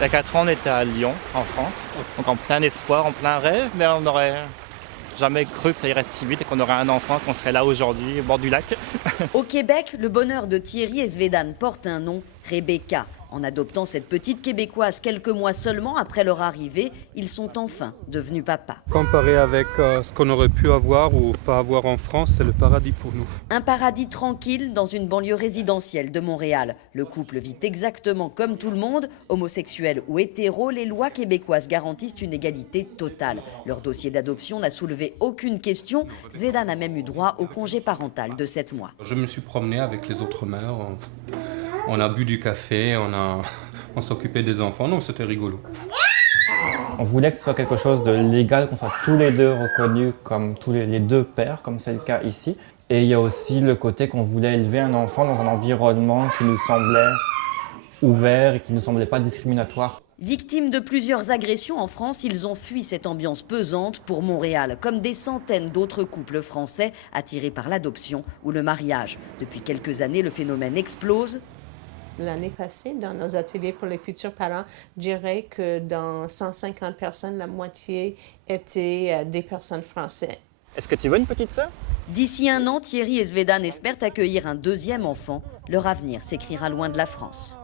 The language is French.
Il y a 4 ans, on était à Lyon, en France, donc en plein espoir, en plein rêve, mais on n'aurait jamais cru que ça irait si vite et qu'on aurait un enfant, qu'on serait là aujourd'hui, au bord du lac. Au Québec, le bonheur de Thierry et Zvedan porte un nom, Rebecca. En adoptant cette petite Québécoise quelques mois seulement après leur arrivée, ils sont enfin devenus papas. Comparé avec ce qu'on aurait pu avoir ou pas avoir en France, c'est le paradis pour nous. Un paradis tranquille dans une banlieue résidentielle de Montréal. Le couple vit exactement comme tout le monde. Homosexuels ou hétéros, les lois québécoises garantissent une égalité totale. Leur dossier d'adoption n'a soulevé aucune question. Zvedan a même eu droit au congé parental de 7 mois. Je me suis promené avec les autres mères, on a bu du café, on s'occupait des enfants, donc c'était rigolo. On voulait que ce soit quelque chose de légal, qu'on soit tous les deux reconnus comme les deux pères, comme c'est le cas ici. Et il y a aussi le côté qu'on voulait élever un enfant dans un environnement qui nous semblait ouvert et qui ne nous semblait pas discriminatoire. Victimes de plusieurs agressions en France, ils ont fui cette ambiance pesante pour Montréal, comme des centaines d'autres couples français attirés par l'adoption ou le mariage. Depuis quelques années, le phénomène explose. L'année passée, dans nos ateliers pour les futurs parents, je dirais que dans 150 personnes, la moitié étaient des personnes françaises. Est-ce que tu veux une petite sœur? D'ici un an, Thierry et Zvedan espèrent accueillir un deuxième enfant. Leur avenir s'écrira loin de la France.